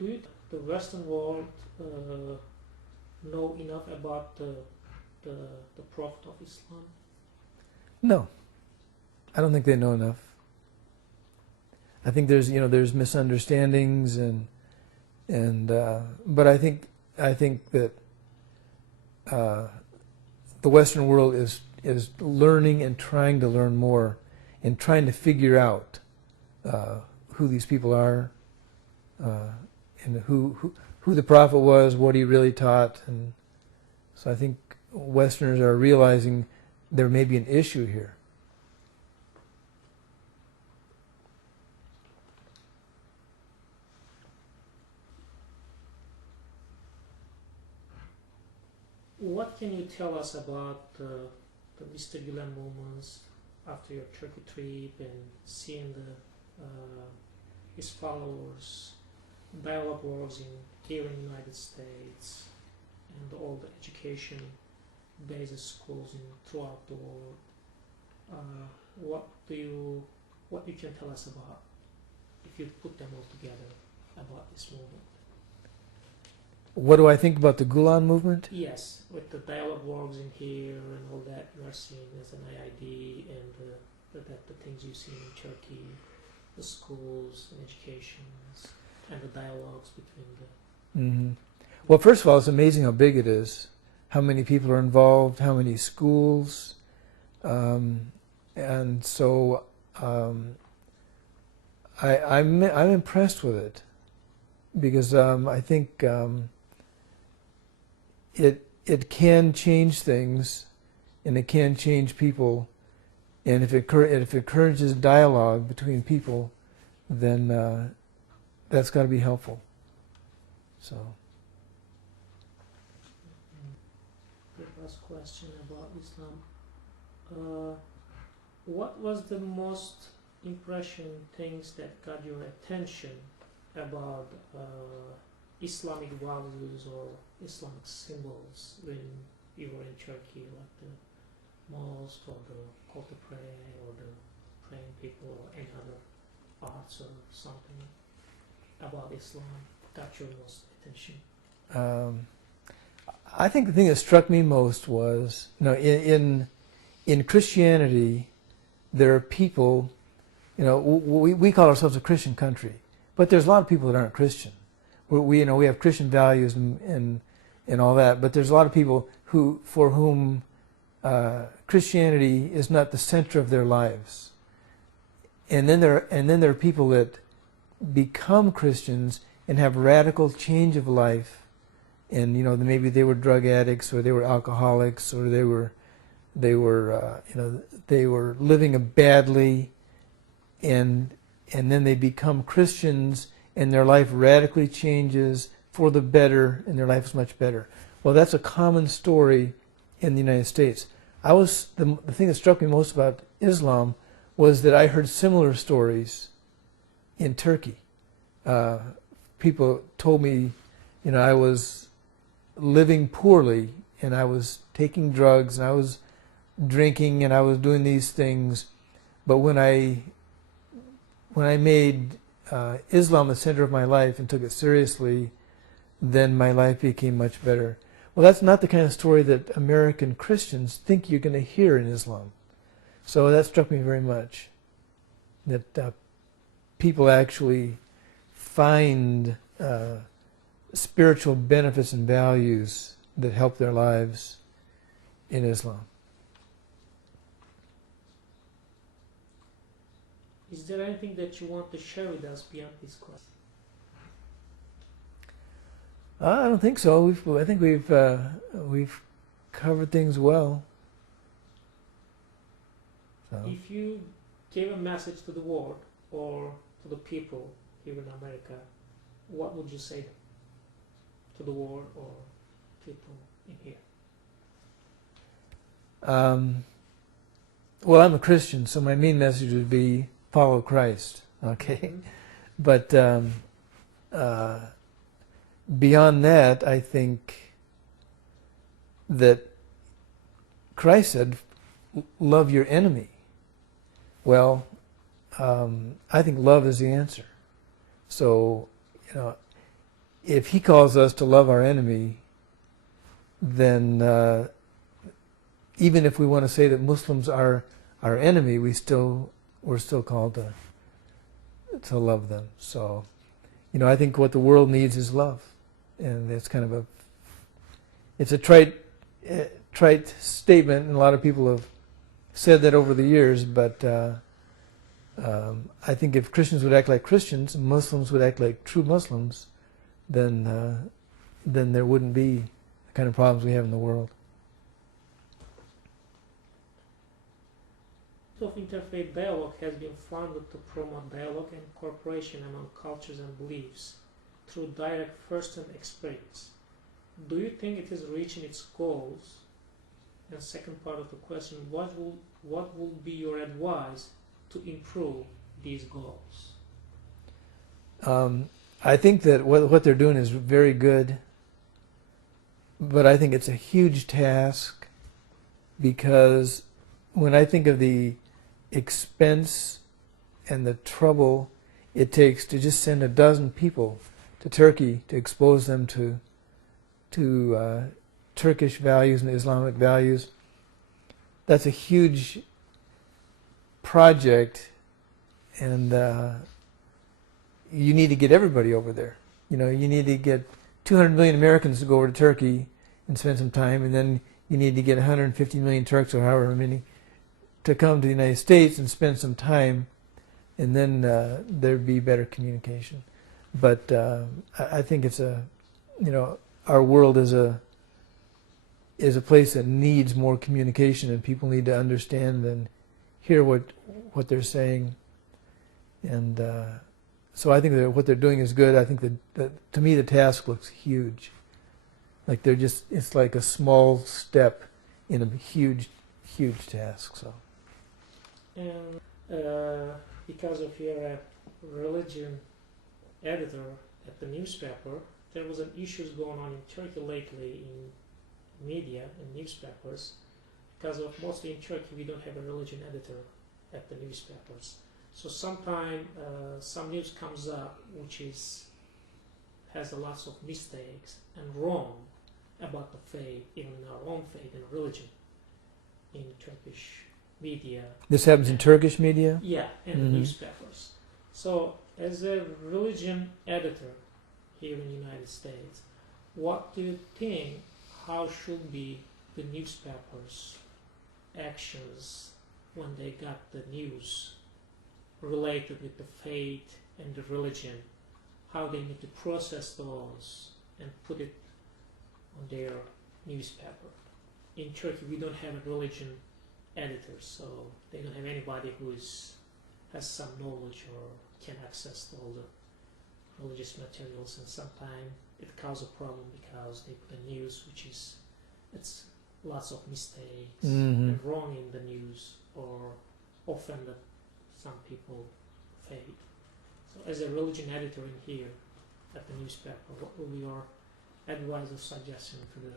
Do you, the Western world, know enough about the, the Prophet of Islam? No, I don't think they know enough. I think there's misunderstandings but I think that the Western world is learning and trying to learn more and trying to figure out who these people are and who the prophet was, what he really taught, and so I think Westerners are realizing there may be an issue here. What can you tell us about the Mr. Gulen movements after your Turkey trip and seeing his followers develop wars here in the United States and all the education-based schools throughout the world? What you can tell us about, if you put them all together, about this movement? What do I think about the Gulen movement? Yes, with the dialogue works in here and all that you are seeing as an IID and the things you see in Turkey, the schools and educations and the dialogues between the... Mm-hmm. Well, first of all, it's amazing how big it is, how many people are involved, how many schools, and so I'm impressed with it because I think it can change things and it can change people, and if it encourages dialogue between people, then that's got to be helpful. So. The last question about Islam. What was the most impression things that got your attention about Islamic values or Islamic symbols when you were in Turkey, like the mosque or the call to pray or the praying people or any other arts or something about Islam got your most attention? I think the thing that struck me most was, in Christianity, there are people, we call ourselves a Christian country, but there's a lot of people that aren't Christian. We have Christian values and all that, but there's a lot of people for whom Christianity is not the center of their lives. And then there are people that become Christians and have radical change of life, and maybe they were drug addicts or they were alcoholics or they were living badly, and then they become Christians and their life radically changes for the better and their life is much better. Well, that's a common story in the United States. The thing that struck me most about Islam was that I heard similar stories in Turkey. People told me, I was living poorly and I was taking drugs and I was drinking and I was doing these things, but when I made Islam the center of my life and took it seriously, then my life became much better. Well, that's not the kind of story that American Christians think you're going to hear in Islam. So that struck me very much, that people actually find spiritual benefits and values that help their lives in Islam. Is there anything that you want to share with us beyond this question? I don't think so. I think we've covered things well. So. If you gave a message to the world or to the people here in America, what would you say to the world or people in here? Well, I'm a Christian, so my main message would be follow Christ. Okay, but beyond that, I think that Christ said, "Love your enemy." Well, I think love is the answer. So, if he calls us to love our enemy, then even if we want to say that Muslims are our enemy, we're still called to love them. So, I think what the world needs is love, and it's kind of it's a trite statement, and a lot of people have said that over the years. But I think if Christians would act like Christians, and Muslims would act like true Muslims, then there wouldn't be the kind of problems we have in the world. Of interfaith dialogue has been founded to promote dialogue and cooperation among cultures and beliefs through direct first-hand experience. Do you think it is reaching its goals? And second part of the question, what will be your advice to improve these goals? I think that what they're doing is very good, but I think it's a huge task, because when I think of the expense and the trouble it takes to just send a dozen people to Turkey to expose them to Turkish values and Islamic values, that's a huge project, and you need to get everybody over there. You need to get 200 million Americans to go over to Turkey and spend some time, and then you need to get 150 million Turks, or however many, to come to the United States and spend some time, and then there'd be better communication. But I think it's our world is a place that needs more communication, and people need to understand and hear what they're saying. And so I think that what they're doing is good. I think that to me the task looks huge. Like it's like a small step in a huge task. So. And because of your religion editor at the newspaper, there was an issues going on in Turkey lately in media and newspapers. Because of mostly in Turkey we don't have a religion editor at the newspapers. So sometimes some news comes up which has a lots of mistakes and wrong about the faith, even our own faith and religion, in Turkish media. This happens in Turkish media? Yeah, in the newspapers. So as a religion editor here in the United States, what do you think, how should be the newspapers' actions when they got the news related with the faith and the religion, how they need to process those and put it on their newspaper? In Turkey we don't have a religion editor, so they don't have anybody who has some knowledge or can access all the religious materials, and sometimes it causes a problem because they put a news which it's lots of mistakes and wrong in the news, or offended some people faith. So as a religion editor in here at the newspaper, what will be your advice or suggestion to the...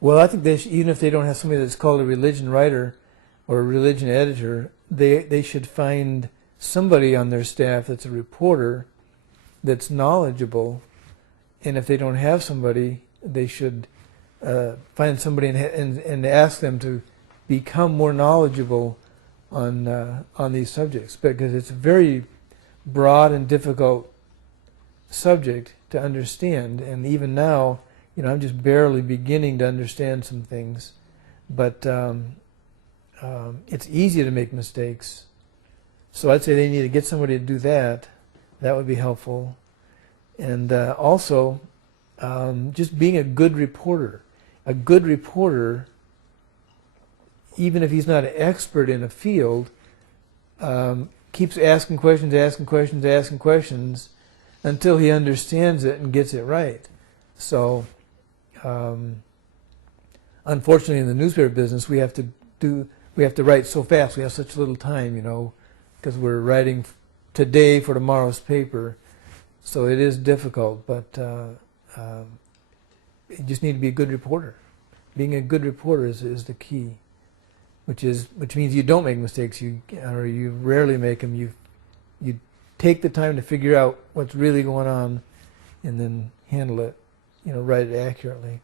Well, I think even if they don't have somebody that's called a religion writer or a religion editor, they should find somebody on their staff that's a reporter that's knowledgeable, and if they don't have somebody, they should find somebody and ask them to become more knowledgeable on these subjects, because it's a very broad and difficult subject to understand, and even now, I'm just barely beginning to understand some things, but it's easy to make mistakes. So I'd say they need to get somebody to do that. That would be helpful. And also, just being a good reporter. A good reporter, even if he's not an expert in a field, keeps asking questions until he understands it and gets it right. So, unfortunately, in the newspaper business, we have to write so fast. We have such little time, because we're writing today for tomorrow's paper. So it is difficult, but you just need to be a good reporter. Being a good reporter is the key, which means you don't make mistakes, you rarely make them. You take the time to figure out what's really going on and then handle it, write it accurately.